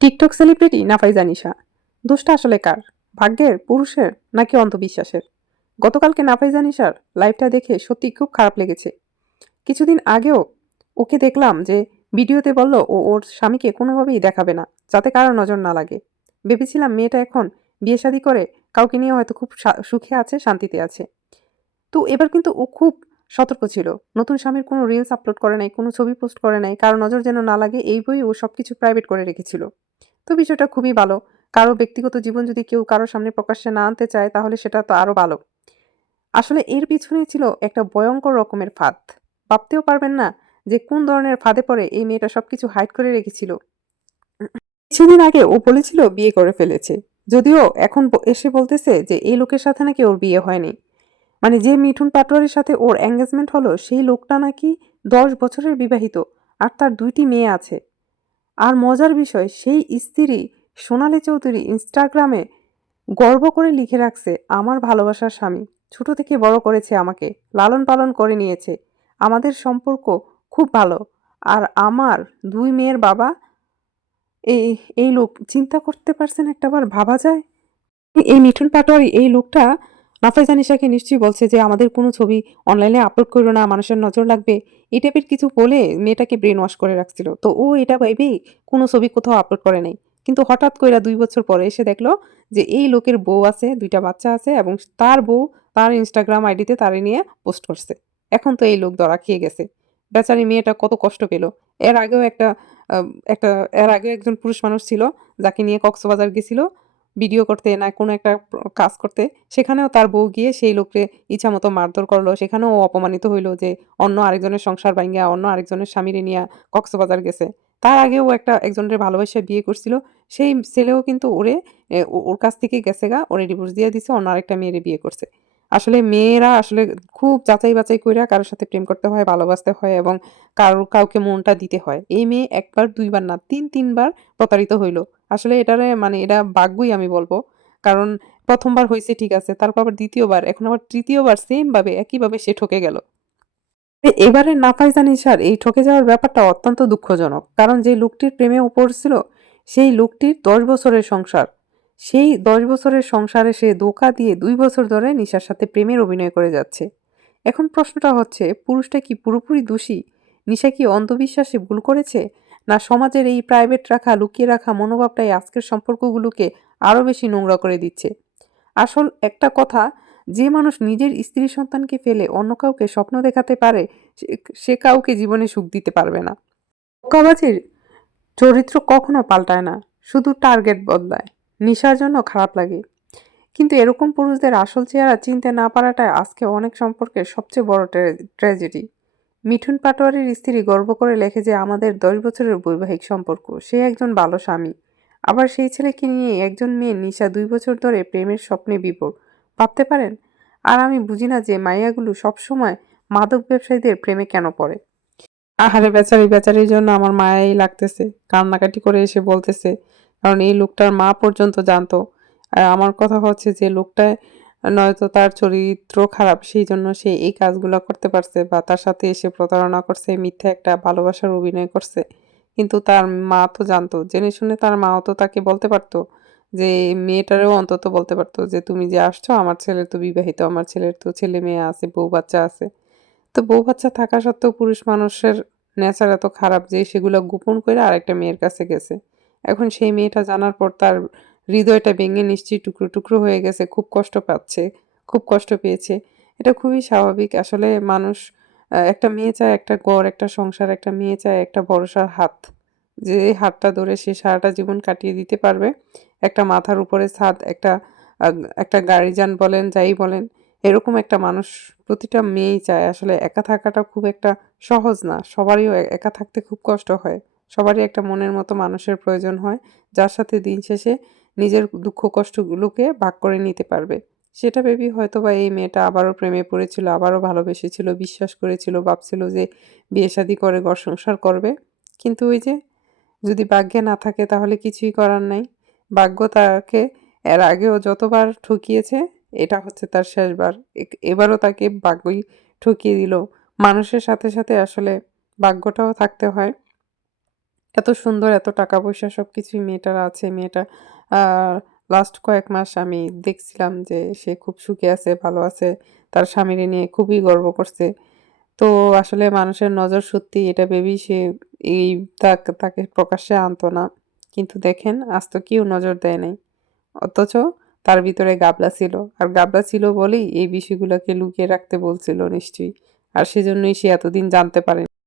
TikTok celebrity নাফাইজা নিশা দোষটা আসলে কার? ভাগ্যের, পুরুষের, নাকি অন্ধবিশ্বাসের? গতকালকে নাফাইজা নিশার লাইভটা দেখে সত্যি খুব খারাপ লেগেছে। কিছুদিন আগেও ওকে দেখলাম যে ভিডিওতে বলল, ও, ওর স্বামীকে কোনোভাবেই দেখাবে না, যাতে কারও নজর না লাগে। ভেবেছিলাম মেয়েটা এখন বিয়ে শাদী করে কাউকে নিয়ে হয়তো খুব সুখে আছে, শান্তিতে আছে। তো এবার কিন্তু ও খুব সতর্ক ছিল। নতুন স্বামীর কোনো রিলস আপলোড করে নাই, কোনো ছবি পোস্ট করে নাই, কারও নজর যেন না লাগে, এই বই ও সব কিছু প্রাইভেট করে রেখেছিল। তো বিষয়টা খুবই ভালো। কারও ব্যক্তিগত জীবন যদি কেউ কারও সামনে প্রকাশ্যে না আনতে চায়, তাহলে সেটা তো আরও ভালো। আসলে এর পিছনে ছিল একটা ভয়ঙ্কর রকমের ফাঁদ। ভাবতেও পারবেন না যে কোন ধরনের ফাঁদে পড়ে এই মেয়েটা সবকিছু হাইড করে রেখেছিল। কিছুদিন আগে ও বলেছিল বিয়ে করে ফেলেছে। যদিও এখন এসে বলতেছে যে এই লোকের সাথে নাকি ওর বিয়ে হয়নি। মানে যে মিঠুন পাটোয়ারির সাথে ওর এঙ্গেজমেন্ট হলো, সেই লোকটা নাকি দশ বছরের বিবাহিত, আর তার দুইটি মেয়ে আছে। আর মজার বিষয়, সেই স্ত্রী সোনালী চৌধুরী ইনস্টাগ্রামে গর্ব করে লিখে রাখছে, আমার ভালোবাসার স্বামী। ছোট থেকে বড় করেছে আমাকে, লালন পালন করে নিয়েছে। আমাদের সম্পর্ক খুব ভালো। আর আমার দুই মেয়ের বাবা এই এই লোক, চিন্তা করতে পারছেন একটাবার ভাবা যায়? এই মিঠুন পাটোয়ারি এই লোকটা নাফাইজা নিশাকে নিশ্চয়ই বলছে যে, আমাদের কোনো ছবি অনলাইনে আপলোড করো না, মানুষের নজর লাগবে। এই টাইপের কিছু বলে মেয়েটাকে ব্রেন ওয়াশ করে রাখছিল। তো ও এটা ভেবেই কোনো ছবি কোথাও আপলোড করে নাই। কিন্তু হঠাৎ করে দুই বছর পরে এসে দেখল যে, এই লোকের বউ আছে, দুইটা বাচ্চা আছে এবং তার বউ তার ইনস্টাগ্রাম আইডিতে তারে নিয়ে পোস্ট করছে। এখন তো এই লোক ধরা খেয়ে গেছে। বেচারি মেয়েটা কত কষ্ট পেল। এর আগেও একটা একটা, এর আগেও একজন পুরুষ মানুষ ছিল যাকে নিয়ে কক্সবাজার গেছিল। ভিডিও করতে না, কোনো একটা কাজ করতে, সেখানেও তার বউ গিয়ে সেই লোককে ইচ্ছা মতো মারধর করল। সেখানেও অপমানিত হইল যে অন্য আরেকজনের সংসার ভাঙ্গা অন্য আরেকজনের স্বামীরে নিয়ে কক্সবাজার গেছে। তার আগেও একটা একজনের ভালোবাসা বিয়ে করছিল। সেই ছেলেও কিন্তু ওরে ওর কাছ থেকে গেছে গা, ওরে ডিভোর্স দিয়ে দিছে, অন্য আরেকটা মেয়েরে বিয়ে করছে। আসলে মেয়েরা আসলে খুব যাচাই বাছাই কইরা কারোর সাথে প্রেম করতে হয়, ভালোবাসতে হয় এবং কারও, কাউকে মনটা দিতে হয়। এই মেয়ে একবার, দুইবার না, তিন, তিনবার প্রতারিত হইল। আসলে এটারে মানে এটা ভাগ্যই আমি বলব। কারণ প্রথমবার হয়েছে ঠিক আছে, তারপর আবার দ্বিতীয়বার, এখন আবার তৃতীয়বার সেম ভাবে একইভাবে সে ঠকে গেল। এবারে নাফাইজা নিশার এই ঠকে যাওয়ার ব্যাপারটা অত্যন্ত দুঃখজনক। কারণ যে লোকটির প্রেমে পড়ছিল সেই লোকটির দশ বছরের সংসার। সেই দশ বছরের সংসারে সে ধোঁকা দিয়ে দুই বছর ধরে নিশার সাথে প্রেমের অভিনয় করে যাচ্ছে। এখন প্রশ্নটা হচ্ছে, পুরুষটা কি পুরোপুরি দোষী? নিশা কি অন্ধবিশ্বাসে ভুল করেছে? না, সমাজের এই প্রাইভেট রাখা, লুকিয়ে রাখা মনোভাবটাই আজকের সম্পর্কগুলোকে আরও বেশি নোংরা করে দিচ্ছে। আসল একটা কথা, যে মানুষ নিজের স্ত্রী সন্তানকে ফেলে অন্য কাউকে স্বপ্ন দেখাতে পারে, সে- কাউকে জীবনে সুখ দিতে পারবে না। ধোঁকাবাজির চরিত্র কখনো পাল্টায় না, শুধু টার্গেট বদলায়, নিশার জন্য খারাপ লাগে। কিন্তু এরকম পুরুষদের আসল চেহারা চিনতে না পারাটাই আজকে অনেক সম্পর্কের সবচেয়ে বড় ট্র্যাজেডি মিঠুন পাটোয়ারির স্ত্রী গর্ব করে লেখে যে আমাদের দশ বছরের বৈবাহিক সম্পর্ক, সে একজন ভালো স্বামী। আবার সেই ছেলেকে নিয়ে একজন মেয়ে নিশা দুই বছর ধরে প্রেমের স্বপ্নে বিভোর। ভাবতে পারেন? আর আমি বুঝি না যে মাইয়াগুলো সবসময় মাদক ব্যবসায়ীদের প্রেমে কেন পড়ে। আহারে বেচারি বেচারির জন্য আমার মায়াই লাগতেছে, কান্নাকাটি করে এসে বলতেছে, কারণ এই লোকটার মা পর্যন্ত জানতো। আর আমার কথা হচ্ছে যে লোকটা নয়তো তার চরিত্র খারাপ, সেই জন্য সে এই কাজগুলো করতে পারছে বা তার সাথে এসে প্রতারণা করছে, মিথ্যা একটা ভালোবাসার অভিনয় করছে। কিন্তু তার মা তো জানতো, জেনে শুনে তার মাও তো তাকে বলতে পারতো যে, মেয়েটারেও অন্তত বলতে পারতো যে, তুমি যে আসছো, আমার ছেলে তো বিবাহিত, আমার ছেলের তো ছেলে মেয়ে আছে, বউ বাচ্চা আছে। তো বউ বাচ্চা থাকা সত্ত্বেও পুরুষ মানুষের নেচার এত খারাপ যে, সেগুলো গোপন করে আরেকটা মেয়ের কাছে গেছে। এখন সেই মেয়েটা জানার পর তার হৃদয়টা ভেঙে নিশ্চয়ই টুকরো টুকরো হয়ে গেছে, খুব কষ্ট পাচ্ছে, খুব কষ্ট পেয়েছে। এটা খুবই স্বাভাবিক। আসলে মানুষ একটা মেয়ে চায় একটা ঘর, একটা সংসার, একটা মেয়ে চায় একটা ভরসার হাত। যে হাতটা ধরে সে সারাটা জীবন কাটিয়ে দিতে পারবে। একটা মাথার উপরে ছাদ, একটা একটা গাড়িযান বলেন, যাই বলেন, এরকম একটা মানুষ প্রতিটা মেয়েই চায়। আসলে একা থাকাটা খুব একটা সহজ না। সবারই একা থাকতে খুব কষ্ট হয়। সবারই একটা মনের মতো মানুষের প্রয়োজন হয়। যার সাথে দিন শেষে নিজের দুঃখ কষ্টগুলোকে ভাগ করে নিতে পারবে। সেটা ভেবেই হয়তো বা এই মেয়েটা আবারও প্রেমে পড়েছিল, আবারও ভালোবেসেছিল, বিশ্বাস করেছিল, ভাবছিল যে বিয়ে শাদী করে, ঘর সংসার করবে। কিন্তু ওই যে যদি ভাগ্যে না থাকে তাহলে কিছুই করার নাই। ভাগ্য তাকে এর আগেও যতবার ঠকিয়েছে, এটা হচ্ছে তার শেষবার। এবারও তাকে ভাগ্যই ঠকিয়ে দিল। মানুষের সাথে সাথে আসলে ভাগ্যটাও থাকতে হয়। এত সুন্দর, এত টাকা পয়সা সব কিছুই মেয়েটার আছে। মেয়েটা লাস্ট কয়েক মাস আমি দেখছিলাম যে সে খুব সুখে আছে, ভালো আছে। তার স্বামীরে নিয়ে খুবই গর্ব করছে। তো আসলে মানুষের নজর সত্যি এটা ভেবেই সে এই তাক- প্রকাশ্যে আনতো না। কিন্তু দেখেন, আজ তো কেউ নজর দেয় নাই। অথচ তার ভিতরে গাবলা ছিল। আর গাবলা ছিল বলেই এই বিষয়গুলোকে লুকিয়ে রাখতে বলছিল নিশ্চয়ই। আর সেজন্যই সে এতদিন জানতে পারে